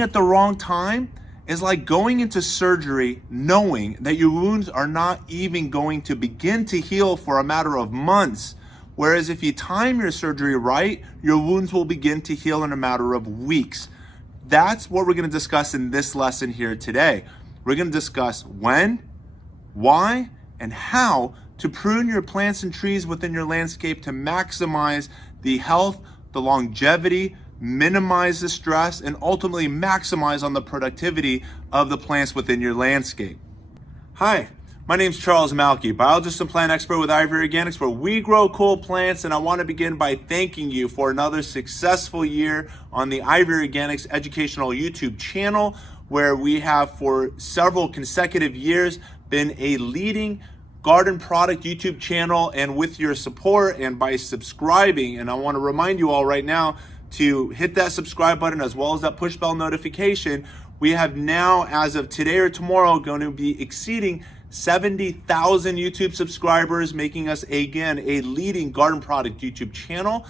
pruning at the wrong time is like going into surgery knowing that your wounds are not even going to begin to heal for a matter of months. Whereas if you time your surgery right, your wounds will begin to heal in a matter of weeks. That's what we're going to discuss in this lesson here today. We're going to discuss when, why, and how to prune your plants and trees within your landscape to maximize the health, the longevity, minimize the stress, and ultimately maximize on the productivity of the plants within your landscape. Hi, my name is Charles Malki, biologist and plant expert with Ivory Organics, where we grow cool plants, and I want to begin by thanking you for another successful year on the Ivory Organics educational YouTube channel, where we have for several consecutive years been a leading garden product YouTube channel. And with your support and by subscribing, and I want to remind you all right now to hit that subscribe button as well as that push bell notification. We have now, as of today or tomorrow, going to be exceeding 70,000 YouTube subscribers, making us again a leading garden product YouTube channel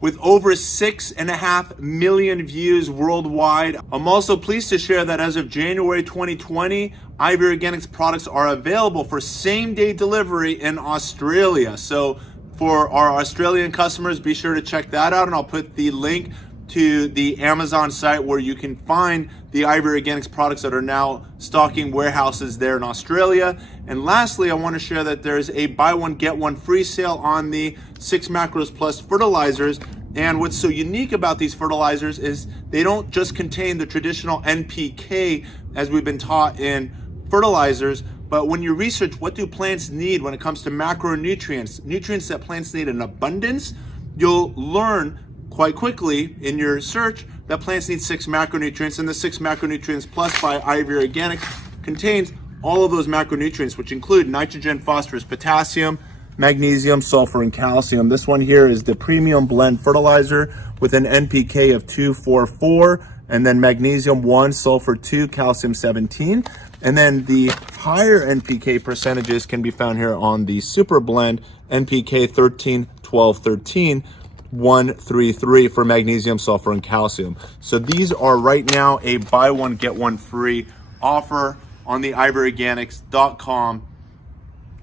with over 6.5 million views worldwide. I'm also pleased to share that as of January 2020, Ivory Organics products are available for same-day delivery in Australia. So for our Australian customers, be sure to check that out, and I'll put the link to the Amazon site where you can find the Ivory Organics products that are now stocking warehouses there in Australia. And lastly, I want to share that there's a buy one get one free sale on the 6 Macros Plus fertilizers. And what's so unique about these fertilizers is they don't just contain the traditional NPK as we've been taught in fertilizers, but when you research what do plants need when it comes to macronutrients, nutrients that plants need in abundance, you'll learn quite quickly in your search that plants need 6 macronutrients, and the 6 macronutrients plus by Ivory Organics contains all of those macronutrients, which include nitrogen, phosphorus, potassium, magnesium, sulfur, and calcium. This one here is the premium blend fertilizer with an NPK of 244, and then magnesium 1, sulfur 2, calcium 17. And then the higher NPK percentages can be found here on the super blend NPK 13, 12, 13, 133 for magnesium, sulfur, and calcium. So these are right now a buy one get one free offer on the ivoryorganics.com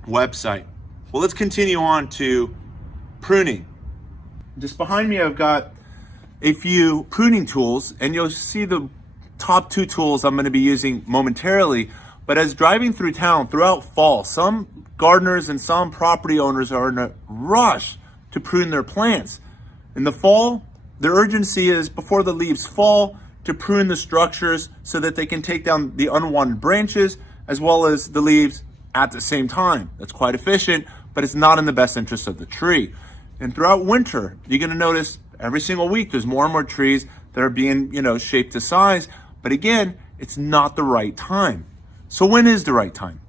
website. Well, let's continue on to pruning. Just behind me, I've got a few pruning tools, and you'll see the top 2 tools I'm going to be using momentarily. But as driving through town throughout fall, some gardeners and some property owners are in a rush to prune their plants. In the fall, their urgency is before the leaves fall to prune the structures so that they can take down the unwanted branches as well as the leaves at the same time. That's quite efficient, but it's not in the best interest of the tree. And throughout winter, you're going to notice every single week there's more and more trees that are being, shaped to size. But again, it's not the right time. So when is the right time?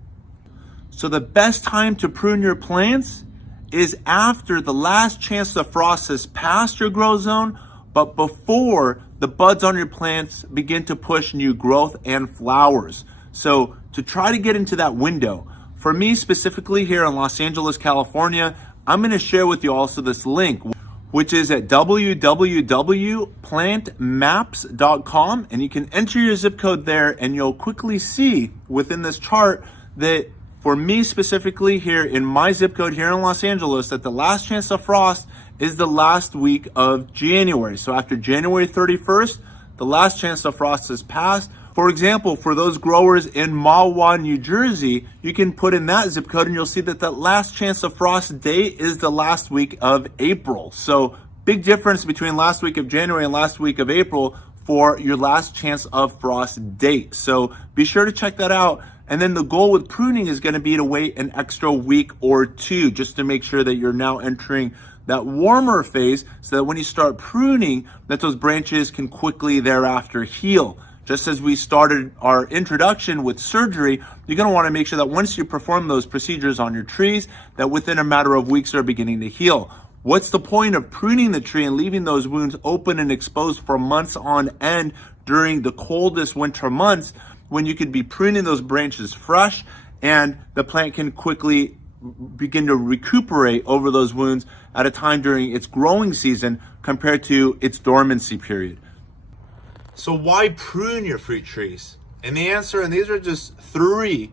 So the best time to prune your plants is after the last chance of frost has passed your grow zone, but before the buds on your plants begin to push new growth and flowers. So to try to get into that window, for me specifically here in Los Angeles, California, I'm going to share with you also this link, which is at www.plantmaps.com, and you can enter your zip code there, and you'll quickly see within this chart that for me specifically here in my zip code here in Los Angeles, that the last chance of frost is the last week of January. So after January 31st, the last chance of frost has passed. For example, for those growers in Mahwah, New Jersey, you can put in that zip code and you'll see that the last chance of frost date is the last week of April. So big difference between last week of January and last week of April for your last chance of frost date. So be sure to check that out. And then the goal with pruning is going to be to wait an extra week or 2 just to make sure that you're now entering that warmer phase so that when you start pruning, that those branches can quickly thereafter heal. Just as we started our introduction with surgery, you're going to want to make sure that once you perform those procedures on your trees, that within a matter of weeks they're beginning to heal. What's the point of pruning the tree and leaving those wounds open and exposed for months on end during the coldest winter months when you could be pruning those branches fresh and the plant can quickly begin to recuperate over those wounds at a time during its growing season compared to its dormancy period? So why prune your fruit trees? And the answer, and these are just 3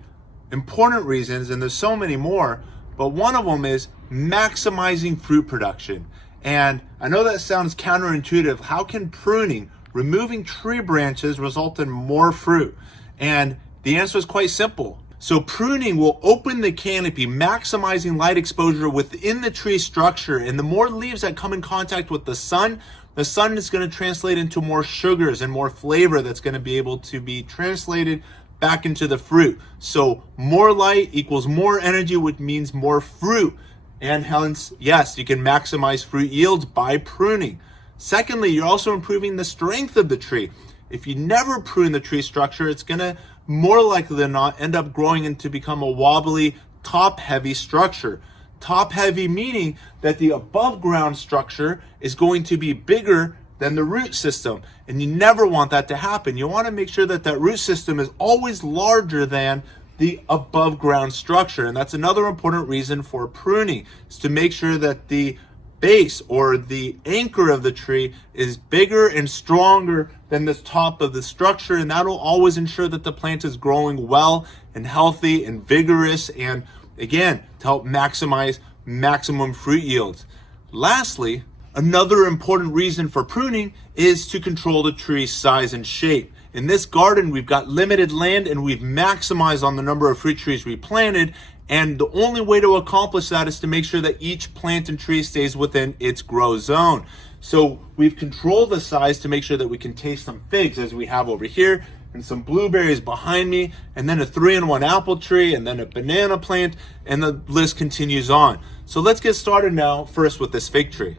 important reasons, and there's so many more, but one of them is maximizing fruit production. And I know that sounds counterintuitive. How can pruning, removing tree branches, result in more fruit? And the answer is quite simple. So pruning will open the canopy, maximizing light exposure within the tree structure. And the more leaves that come in contact with the sun is going to translate into more sugars and more flavor that's going to be able to be translated back into the fruit. So more light equals more energy, which means more fruit. And hence, yes, you can maximize fruit yields by pruning. Secondly, you're also improving the strength of the tree. If you never prune the tree structure, it's going to more likely than not end up growing into become a wobbly, top-heavy structure. Top-heavy meaning that the above ground structure is going to be bigger than the root system. And you never want that to happen. You want to make sure that that root system is always larger than the above ground structure. And that's another important reason for pruning, is to make sure that the base or the anchor of the tree is bigger and stronger than the top of the structure, and that'll always ensure that the plant is growing well and healthy and vigorous, and again, to help maximize maximum fruit yields. Lastly, another important reason for pruning is to control the tree's size and shape. In this garden, we've got limited land and we've maximized on the number of fruit trees we planted. And the only way to accomplish that is to make sure that each plant and tree stays within its grow zone. So we've controlled the size to make sure that we can taste some figs, as we have over here, and some blueberries behind me, and then a 3-in-1 apple tree, and then a banana plant, and the list continues on. So let's get started now first with this fig tree.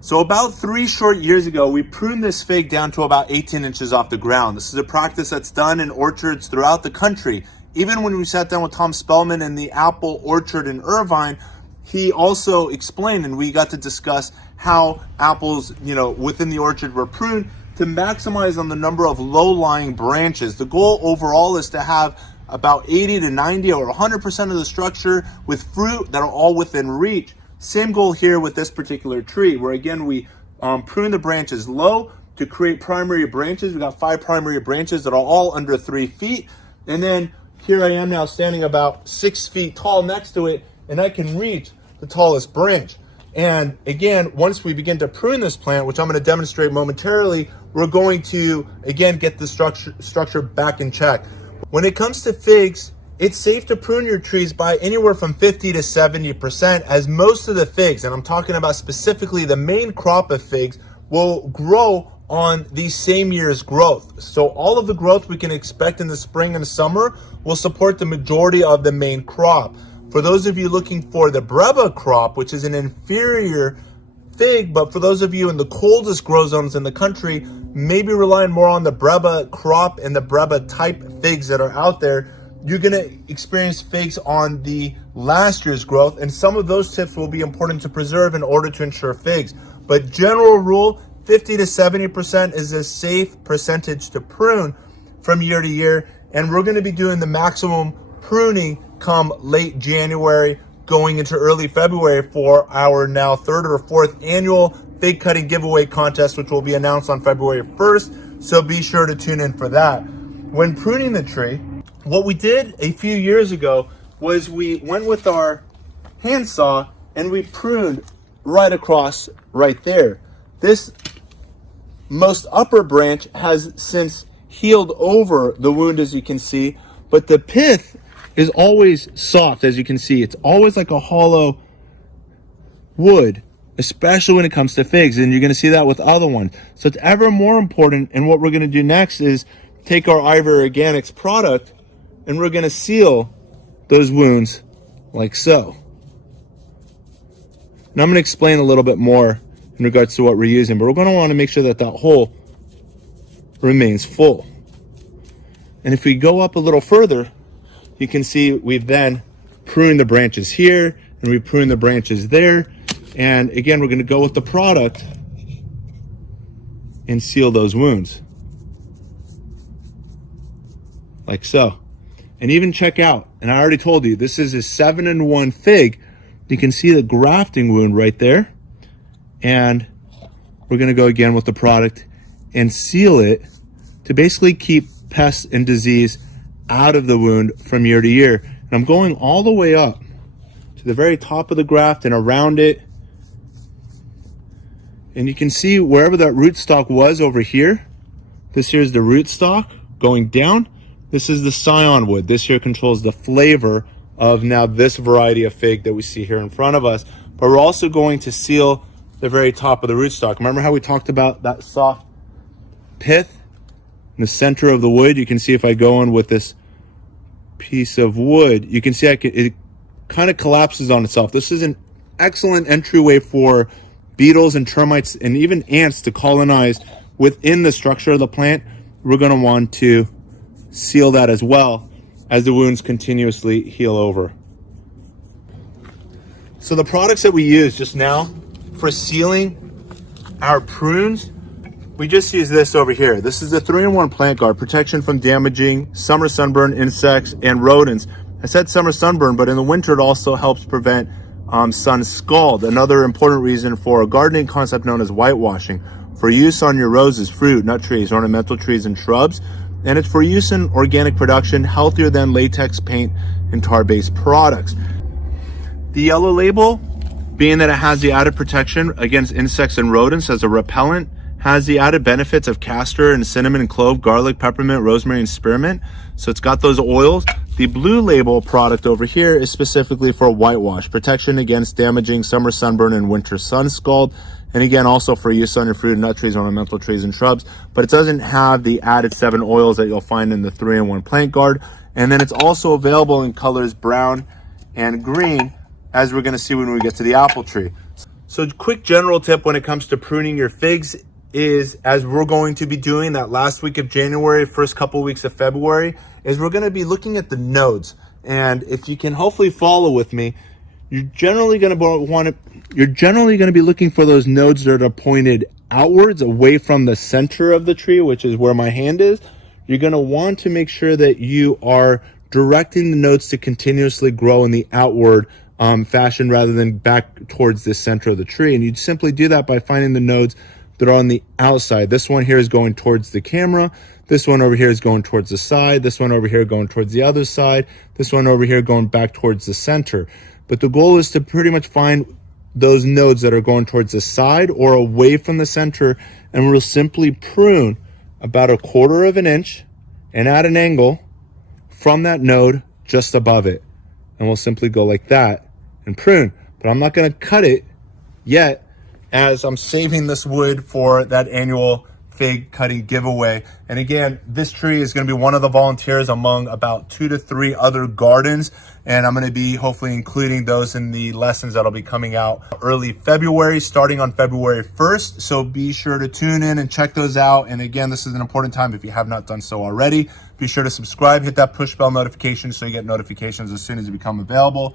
So about 3 short years ago, we pruned this fig down to about 18 inches off the ground. This is a practice that's done in orchards throughout the country. Even when we sat down with Tom Spellman in the apple orchard in Irvine, he also explained, and we got to discuss how apples, within the orchard were pruned to maximize on the number of low-lying branches. The goal overall is to have about 80 to 90 or 100% of the structure with fruit that are all within reach. Same goal here with this particular tree, where again, we prune the branches low to create primary branches. We got 5 primary branches that are all under 3 feet. And then here I am now standing about 6 feet tall next to it, and I can reach the tallest branch. And again, once we begin to prune this plant, which I'm going to demonstrate momentarily, we're going to again get the structure back in check. When it comes to figs, it's safe to prune your trees by anywhere from 50 to 70%, as most of the figs, and I'm talking about specifically the main crop of figs, will grow on the same year's growth. So all of the growth we can expect in the spring and summer will support the majority of the main crop. For those of you looking for the Breba crop, which is an inferior fig, but for those of you in the coldest grow zones in the country, maybe relying more on the Breba crop and the Breba type figs that are out there, you're going to experience figs on the last year's growth, and some of those tips will be important to preserve in order to ensure figs. But general rule, 50 to 70% is a safe percentage to prune from year to year, and we're going to be doing the maximum pruning come late January going into early February for our now 3rd or 4th annual fig cutting giveaway contest, which will be announced on February 1st, so be sure to tune in for that. When pruning the tree, what we did a few years ago was we went with our handsaw and we pruned right across right there. This most upper branch has since healed over the wound, as you can see, but the pith is always soft, as you can see. It's always like a hollow wood, especially when it comes to figs, and you're going to see that with other ones. So it's ever more important, and what we're going to do next is take our Ivor Organics product and we're going to seal those wounds like so. Now I'm going to explain a little bit more in regards to what we're using, but we're going to want to make sure that that hole remains full. And if we go up a little further, you can see we've then pruned the branches here and we pruned the branches there. And again, we're going to go with the product and seal those wounds like so. And even check out, and I already told you, this is a 7-in-1 fig. You can see the grafting wound right there. And we're going to go again with the product and seal it to basically keep pests and disease out of the wound from year to year. And I'm going all the way up to the very top of the graft and around it. And you can see wherever that rootstock was over here, this here is the rootstock going down. This is the scion wood. This here controls the flavor of now this variety of fig that we see here in front of us. But we're also going to seal the very top of the rootstock. Remember how we talked about that soft pith in the center of the wood? You can see if I go in with this piece of wood, you can see it kind of collapses on itself. This is an excellent entryway for beetles and termites and even ants to colonize within the structure of the plant. We're going to want to seal that as well as the wounds continuously heal over. So the products that we use just now for sealing our prunes, we just use this over here. This is a 3-in-1 plant guard, protection from damaging summer sunburn, insects, and rodents. I said summer sunburn, but in the winter it also helps prevent sun scald. Another important reason for a gardening concept known as whitewashing, for use on your roses, fruit, nut trees, ornamental trees, and shrubs. And it's for use in organic production, healthier than latex paint and tar-based products. The yellow label, being that it has the added protection against insects and rodents as a repellent, has the added benefits of castor and cinnamon and clove, garlic, peppermint, rosemary, and spearmint. So it's got those oils. The blue label product over here is specifically for whitewash, protection against damaging summer sunburn and winter sun scald. And again, also for use on your fruit and nut trees, ornamental trees, and shrubs. But it doesn't have the added 7 oils that you'll find in the 3-in-1 plant guard. And then it's also available in colors brown and green, as we're gonna see when we get to the apple tree. So quick general tip when it comes to pruning your figs is, as we're going to be doing that last week of January, first couple weeks of February, is we're going to be looking at the nodes. And if you can hopefully follow with me, you're generally going to be looking for those nodes that are pointed outwards, away from the center of the tree, which is where my hand is. You're going to want to make sure that you are directing the nodes to continuously grow in the outward fashion rather than back towards the center of the tree. And you simply do that by finding the nodes that are on the outside. This one here is going towards the camera. This one over here is going towards the side. This one over here going towards the other side. This one over here going back towards the center. But the goal is to pretty much find those nodes that are going towards the side or away from the center, and we'll simply prune about 1/4 inch and at an angle from that node just above it. And we'll simply go like that and prune. But I'm not going to cut it yet, as I'm saving this wood for that annual fig cutting giveaway. And again, this tree is going to be one of the volunteers among about 2 to 3 other gardens, and I'm going to be hopefully including those in the lessons that'll be coming out early February, starting on February 1st. So be sure to tune in and check those out. And again, this is an important time if you have not done so already. Be sure to subscribe, hit that push bell notification so you get notifications as soon as they become available.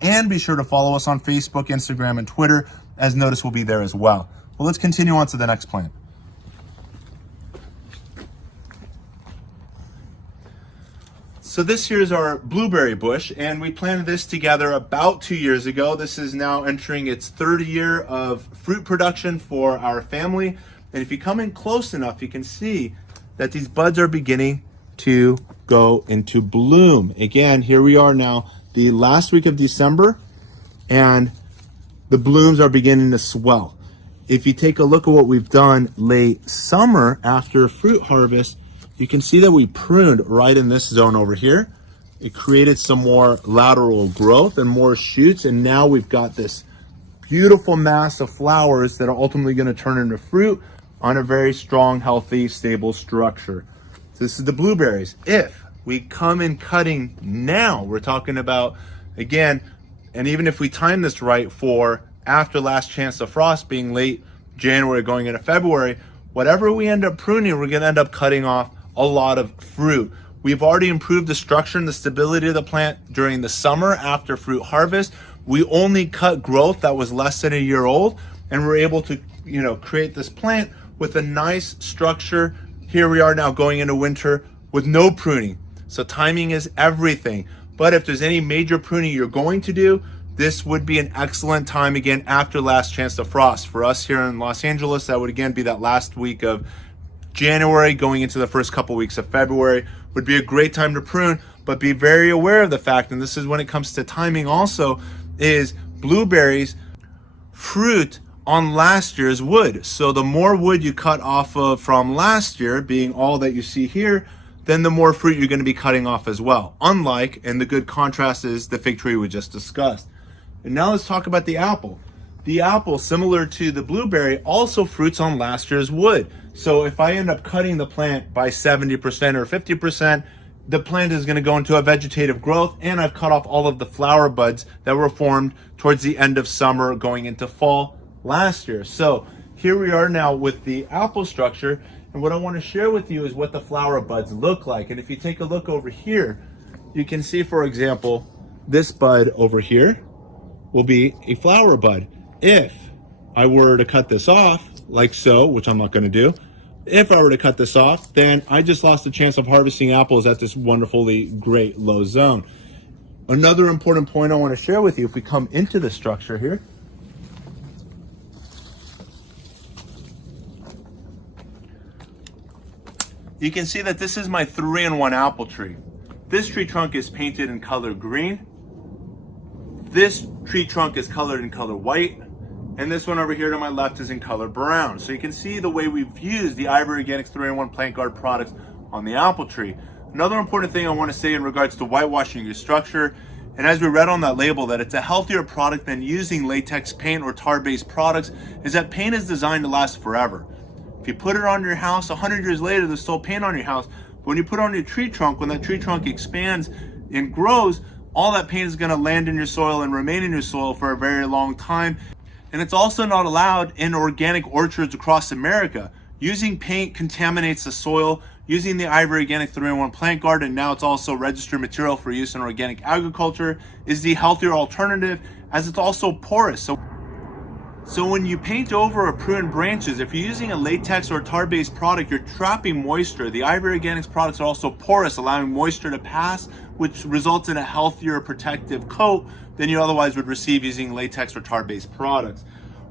And be sure to follow us on Facebook, Instagram, and Twitter, as notice will be there as well. Well, let's continue on to the next plant. So this here is our blueberry bush, and we planted this together about 2 years ago. This is now entering its 3rd year of fruit production for our family. And if you come in close enough, you can see that these buds are beginning to go into bloom. Again, here we are now, the last week of December, and the blooms are beginning to swell. If you take a look at what we've done late summer after fruit harvest, you can see that we pruned right in this zone over here. It created some more lateral growth and more shoots, and now we've got this beautiful mass of flowers that are ultimately going to turn into fruit on a very strong, healthy, stable structure. So this is the blueberries. If we come in cutting now, we're talking about, again, and even if we time this right for after last chance of frost being late January going into February, whatever we end up pruning, we're going to end up cutting off a lot of fruit. We've already improved the structure and the stability of the plant during the summer after fruit harvest. We only cut growth that was less than a year old, and we're able to, create this plant with a nice structure. Here we are now going into winter with no pruning. So timing is everything. But if there's any major pruning you're going to do, this would be an excellent time again after last chance of frost. For us here in Los Angeles, that would again be that last week of January going into the first couple weeks of February would be a great time to prune, but be very aware of the fact, and this is when it comes to timing also, is blueberries fruit on last year's wood. So the more wood you cut off of from last year, being all that you see here, then the more fruit you're going to be cutting off as well. Unlike, and the good contrast is the fig tree we just discussed. And now let's talk about the apple. The apple, similar to the blueberry, also fruits on last year's wood. So if I end up cutting the plant by 70% or 50%, the plant is going to go into a vegetative growth, and I've cut off all of the flower buds that were formed towards the end of summer going into fall last year. So here we are now with the apple structure, and what I want to share with you is what the flower buds look like. And if you take a look over here, you can see, for example, this bud over here will be a flower bud. If I were to cut this off like so, which I'm not going to do, if I were to cut this off, then I just lost the chance of harvesting apples at this wonderfully great low zone. Another important point I want to share with you, if we come into the structure here, you can see that this is my 3-in-1 apple tree. This tree trunk is painted in color green. This tree trunk is colored in color white. And this one over here to my left is in color brown. So you can see the way we've used the Ivory Organics 3-in-1 Plant Guard products on the apple tree. Another important thing I want to say in regards to whitewashing your structure, and as we read on that label, that it's a healthier product than using latex paint or tar-based products, is that paint is designed to last forever. If you put it on your house, 100 years later, there's still paint on your house. But when you put it on your tree trunk, when that tree trunk expands and grows, all that paint is going to land in your soil and remain in your soil for a very long time. And it's also not allowed in organic orchards across America. Using paint contaminates the soil. Using the Ivory Organic 3-in-1 Plant Guard, and now it's also registered material for use in organic agriculture, is the healthier alternative, as it's also porous. So when you paint over or prune branches, if you're using a latex or tar-based product, you're trapping moisture. The Ivory Organics products are also porous, allowing moisture to pass, which results in a healthier protective coat than you otherwise would receive using latex or tar-based products.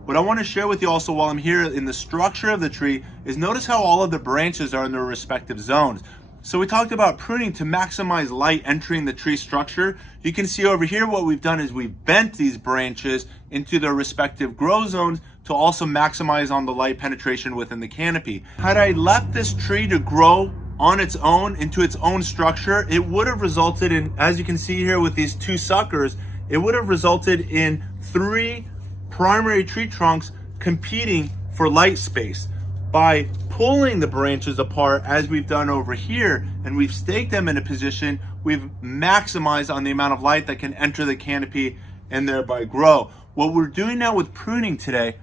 What I want to share with you also while I'm here in the structure of the tree is notice how all of the branches are in their respective zones. So we talked about pruning to maximize light entering the tree structure. You can see over here what we've done is we've bent these branches into their respective grow zones to also maximize on the light penetration within the canopy. Had I left this tree to grow on its own into its own structure, it would have resulted in, as you can see here with these two suckers, it would have resulted in 3 primary tree trunks competing for light space. By pulling the branches apart as we've done over here, and we've staked them in a position, we've maximized on the amount of light that can enter the canopy and thereby grow. What we're doing now with pruning today,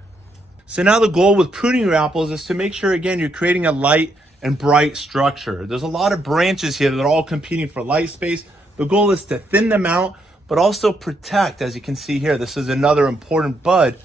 so now the goal with pruning your apples is to make sure, again, you're creating a light and bright structure. There's a lot of branches here that are all competing for light space. The goal is to thin them out, but also protect. As you can see here, this is another important bud.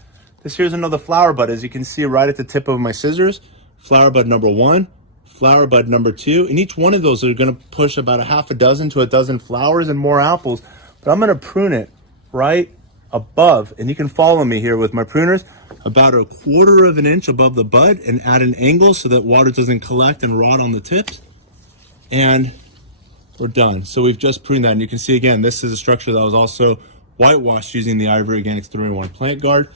This here's another flower bud, as you can see right at the tip of my scissors. Flower bud number 1, flower bud number 2, and each one of those are going to push about a half a dozen to a dozen flowers and more apples. But I'm going to prune it right above, and you can follow me here with my pruners, about 1/4 of an inch above the bud, and at an angle so that water doesn't collect and rot on the tips. And we're done. So we've just pruned that, and you can see again, this is a structure that was also whitewashed using the Ivory Organics 3-in-1 Plant Guard.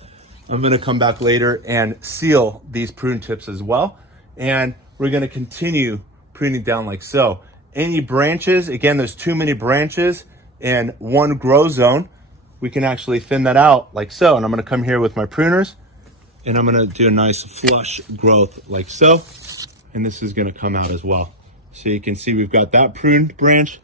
I'm going to come back later and seal these prune tips as well, and we're going to continue pruning down like so. Any branches, again, there's too many branches in one grow zone, we can actually thin that out like so. And I'm going to come here with my pruners, and I'm going to do a nice flush growth like so, and this is going to come out as well. So you can see we've got that pruned branch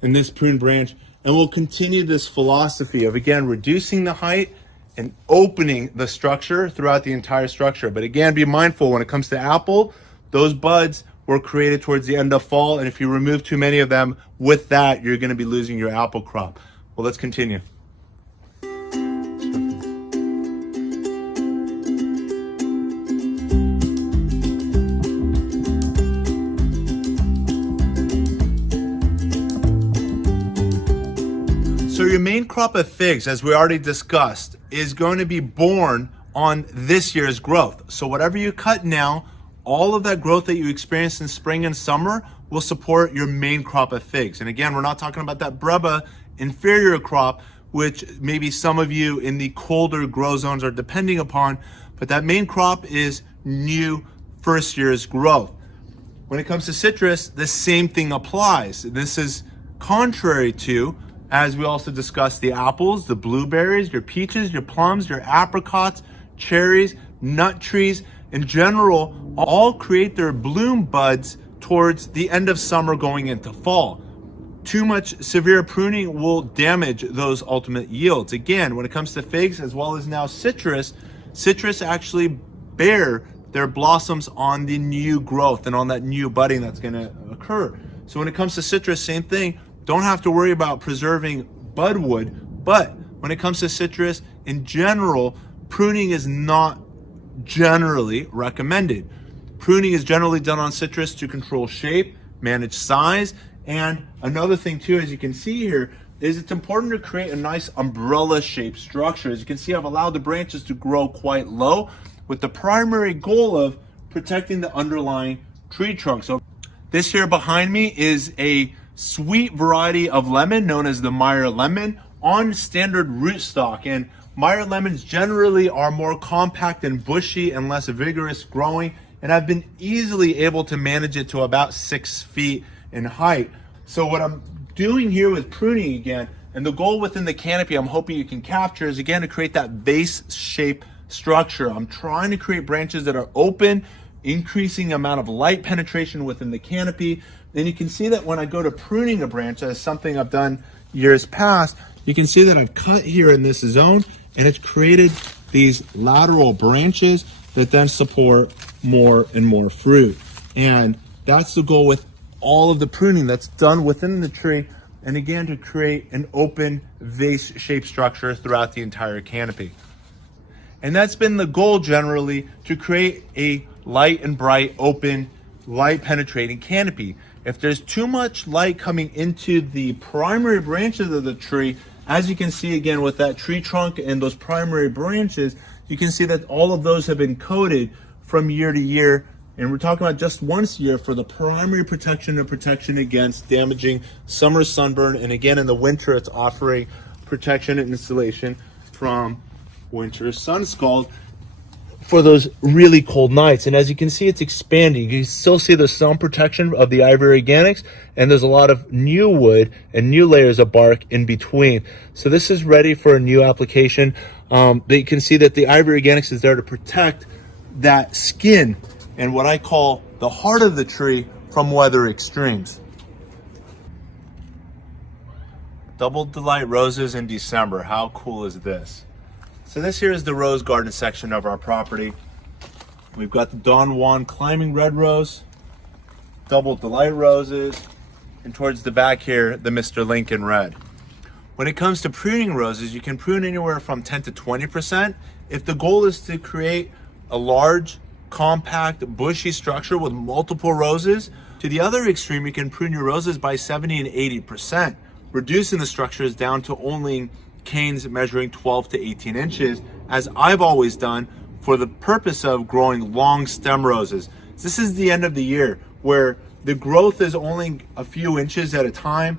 and this pruned branch, and we'll continue this philosophy of, again, reducing the height and opening the structure throughout the entire structure. But again, be mindful when it comes to apple, those buds were created towards the end of fall, and if you remove too many of them with that, you're going to be losing your apple crop. Well, let's continue. So your main crop of figs, as we already discussed, is going to be born on this year's growth. So whatever you cut now all of that growth that you experience in spring and summer will support your main crop of figs. And again, we're not talking about that Breba inferior crop, which maybe some of you in the colder grow zones are depending upon, but that main crop is new first year's growth. When it comes to citrus, the same thing applies. This is contrary to, as we also discussed, the apples, the blueberries, your peaches, your plums, your apricots, cherries, nut trees, in general, all create their bloom buds towards the end of summer going into fall. Too much severe pruning will damage those ultimate yields. Again, when it comes to figs as well as now citrus, citrus actually bear their blossoms on the new growth and on that new budding that's going to occur. So when it comes to citrus, same thing. Don't have to worry about preserving budwood, but when it comes to citrus in general, pruning is not generally recommended. Pruning is generally done on citrus to control shape, manage size, and another thing too, as you can see here, is it's important to create a nice umbrella shaped structure. As you can see, I've allowed the branches to grow quite low with the primary goal of protecting the underlying tree trunk. So this here behind me is a sweet variety of lemon known as the Meyer lemon on standard rootstock. And Meyer lemons generally are more compact and bushy and less vigorous growing, and I've been easily able to manage it to about 6 feet in height. So what I'm doing here with pruning again, and the goal within the canopy I'm hoping you can capture, is again to create that vase shape structure. I'm trying to create branches that are open, increasing amount of light penetration within the canopy. Then you can see that when I go to pruning a branch, as something I've done years past, you can see that I've cut here in this zone, and it's created these lateral branches that then support more and more fruit. And that's the goal with all of the pruning that's done within the tree, and again to create an open vase shaped structure throughout the entire canopy. And that's been the goal generally, to create a light and bright, open, light penetrating canopy. If there's too much light coming into the primary branches of the tree, as you can see again with that tree trunk and those primary branches, you can see that all of those have been coated from year to year. And we're talking about just once a year for the primary protection and protection against damaging summer sunburn. And again, in the winter, it's offering protection and insulation from winter sun scald for those really cold nights. And as you can see, it's expanding. You can still see the sun protection of the Ivory Organics, and there's a lot of new wood and new layers of bark in between. So this is ready for a new application. That you can see that the Ivory Organics is there to protect that skin and what I call the heart of the tree from weather extremes. Double Delight roses in December. How cool is this? So this here is the rose garden section of our property. We've got the Don Juan climbing red rose, Double Delight roses, and towards the back here, the Mr. Lincoln red. When it comes to pruning roses, you can prune anywhere from 10 to 20%. If the goal is to create a large, compact, bushy structure with multiple roses, to the other extreme, you can prune your roses by 70 and 80%, reducing the structures down to only canes measuring 12 to 18 inches, as I've always done for the purpose of growing long stem roses. This is the end of the year where the growth is only a few inches at a time.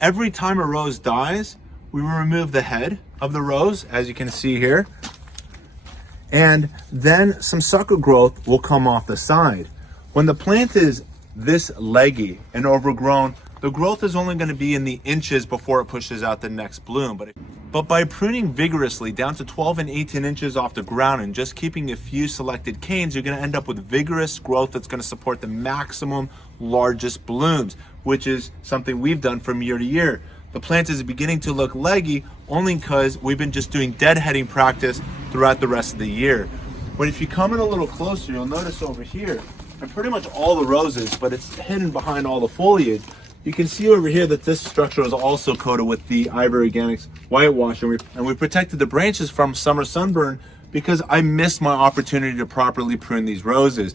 Every time a rose dies, we remove the head of the rose, as you can see here, and then some sucker growth will come off the side. When the plant is this leggy and overgrown, the growth is only going to be in the inches before it pushes out the next bloom. But by pruning vigorously down to 12 and 18 inches off the ground and just keeping a few selected canes, you're going to end up with vigorous growth that's going to support the maximum largest blooms, which is something we've done from year to year. The plant is beginning to look leggy only because we've been just doing deadheading practice throughout the rest of the year. But if you come in a little closer, you'll notice over here, and pretty much all the roses, but it's hidden behind all the foliage. You can see over here that this structure is also coated with the Ivory Organics whitewash, and we protected the branches from summer sunburn because I missed my opportunity to properly prune these roses.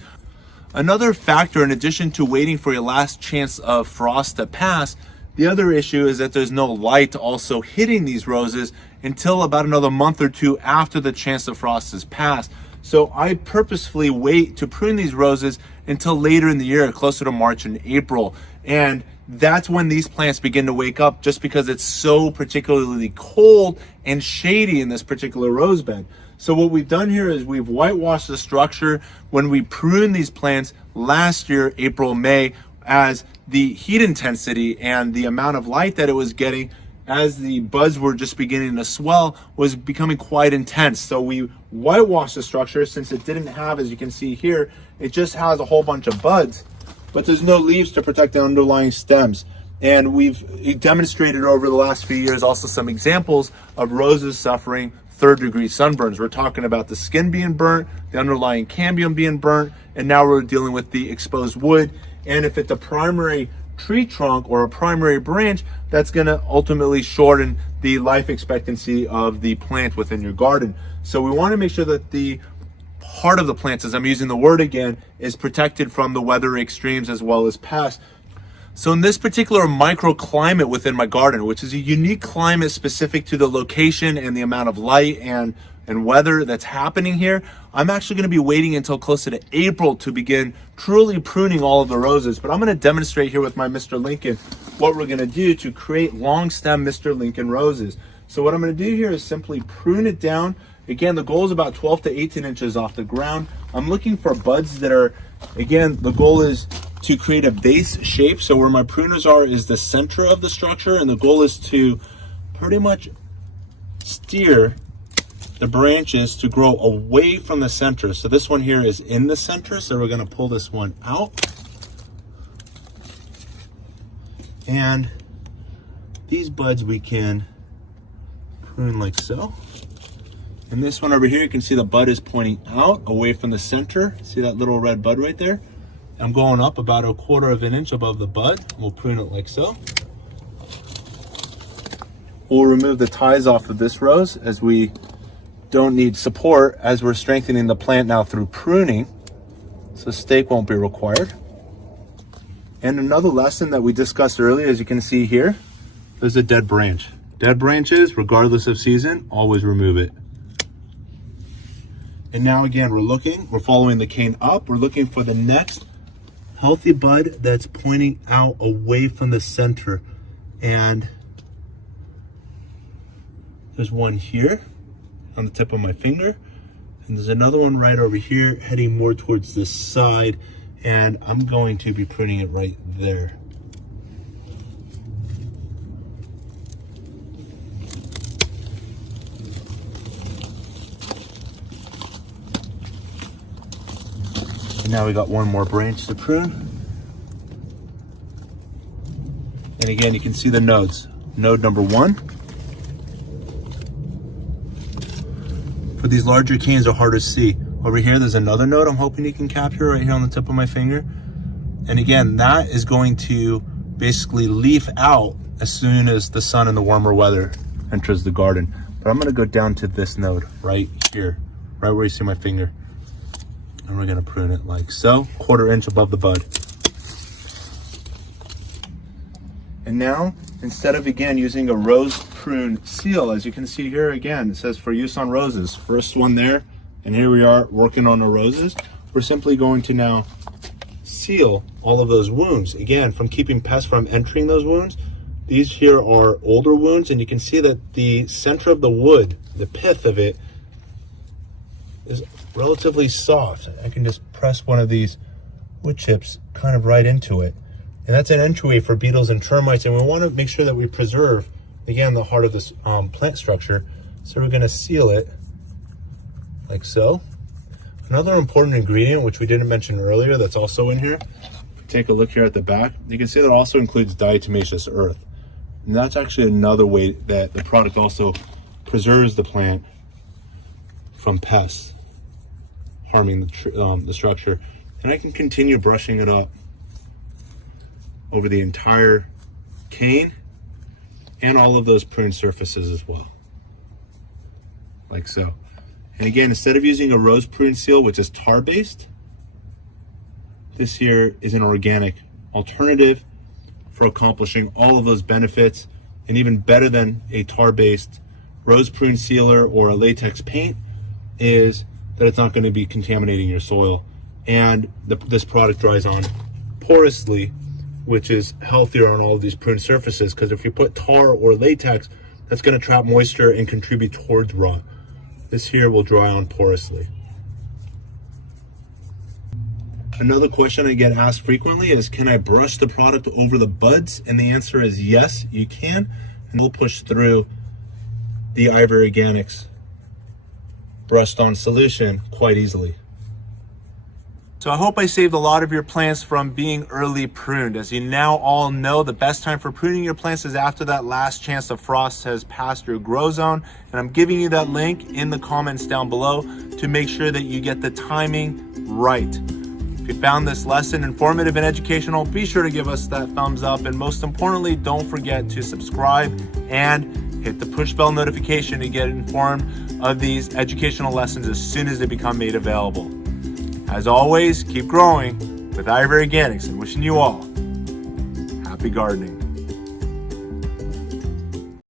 Another factor, in addition to waiting for your last chance of frost to pass, the other issue is that there's no light also hitting these roses until about another month or two after the chance of frost has passed. So I purposefully wait to prune these roses until later in the year, closer to March and April. And that's when these plants begin to wake up, just because it's so particularly cold and shady in this particular rose bed. So what we've done here is we've whitewashed the structure when we pruned these plants last year, April, May, as the heat intensity and the amount of light that it was getting as the buds were just beginning to swell was becoming quite intense. So we whitewashed the structure, since it didn't have, as you can see here, it just has a whole bunch of buds, but there's no leaves to protect the underlying stems. And we've demonstrated over the last few years also some examples of roses suffering third-degree sunburns. We're talking about the skin being burnt, the underlying cambium being burnt, and now we're dealing with the exposed wood. And if it's a primary tree trunk or a primary branch, that's going to ultimately shorten the life expectancy of the plant within your garden. So we want to make sure that the heart of the plants, as I'm using the word again, is protected from the weather extremes as well as pests. So in this particular microclimate within my garden, which is a unique climate specific to the location and the amount of light and weather that's happening here, I'm actually going to be waiting until closer to April to begin truly pruning all of the roses. But I'm going to demonstrate here with my Mr. Lincoln what we're going to do to create long stem Mr. Lincoln roses. So what I'm going to do here is simply prune it down. Again, the goal is about 12 to 18 inches off the ground. I'm looking for buds that are, again, the goal is to create a base shape. So where my pruners are is the center of the structure, and the goal is to pretty much steer the branches to grow away from the center. So this one here is in the center, so we're going to pull this one out. And these buds we can prune like so. And this one over here, you can see the bud is pointing out away from the center. See that little red bud right there? I'm going up about 1/4 of an inch above the bud. We'll prune it like so. We'll remove the ties off of this rose, as we don't need support, as we're strengthening the plant now through pruning. So stake won't be required. And another lesson that we discussed earlier, as you can see here, there's a dead branch. Dead branches, regardless of season, always remove it. And now again, we're following the cane up. We're looking for the next healthy bud that's pointing out away from the center. And there's one here on the tip of my finger. And there's another one right over here heading more towards this side. And I'm going to be pruning it right there. And now we got one more branch to prune. And again, you can see the nodes. Node number 1. For these larger canes, they're harder to see. Over here, there's another node I'm hoping you can capture right here on the tip of my finger. And again, that is going to basically leaf out as soon as the sun and the warmer weather enters the garden. But I'm gonna go down to this node right here, right where you see my finger. And we're gonna prune it like so, 1/4 inch above the bud. And now, instead of again using a rose prune seal, as you can see here again, it says for use on roses. First one there, and here we are working on the roses. We're simply going to now seal all of those wounds. Again, from keeping pests from entering those wounds. These here are older wounds, and you can see that the center of the wood, the pith of it, is relatively soft. I can just press one of these wood chips kind of right into it. And that's an entryway for beetles and termites, and we want to make sure that we preserve, again, the heart of this plant structure. So we're going to seal it like so. Another important ingredient, which we didn't mention earlier, that's also in here, take a look here at the back, you can see that it also includes diatomaceous earth. And that's actually another way that the product also preserves the plant from pests harming the structure. And I can continue brushing it up over the entire cane and all of those pruned surfaces as well, like so. And again, instead of using a rose prune seal, which is tar based, this here is an organic alternative for accomplishing all of those benefits, and even better than a tar based rose prune sealer or a latex paint is that it's not going to be contaminating your soil. And this product dries on porously, which is healthier on all of these prune surfaces, because if you put tar or latex, that's going to trap moisture and contribute towards rot. This here will dry on porously. Another question I get asked frequently is, can I brush the product over the buds? And the answer is yes, you can. And we'll push through the Ivory Organics brushed on solution quite easily. So I hope I saved a lot of your plants from being early pruned. As you now all know, the best time for pruning your plants is after that last chance of frost has passed your grow zone. And I'm giving you that link in the comments down below to make sure that you get the timing right. If you found this lesson informative and educational, be sure to give us that thumbs up. And most importantly, don't forget to subscribe and hit the push bell notification to get informed of these educational lessons as soon as they become made available. As always, keep growing with Ivory Organics, and wishing you all happy gardening.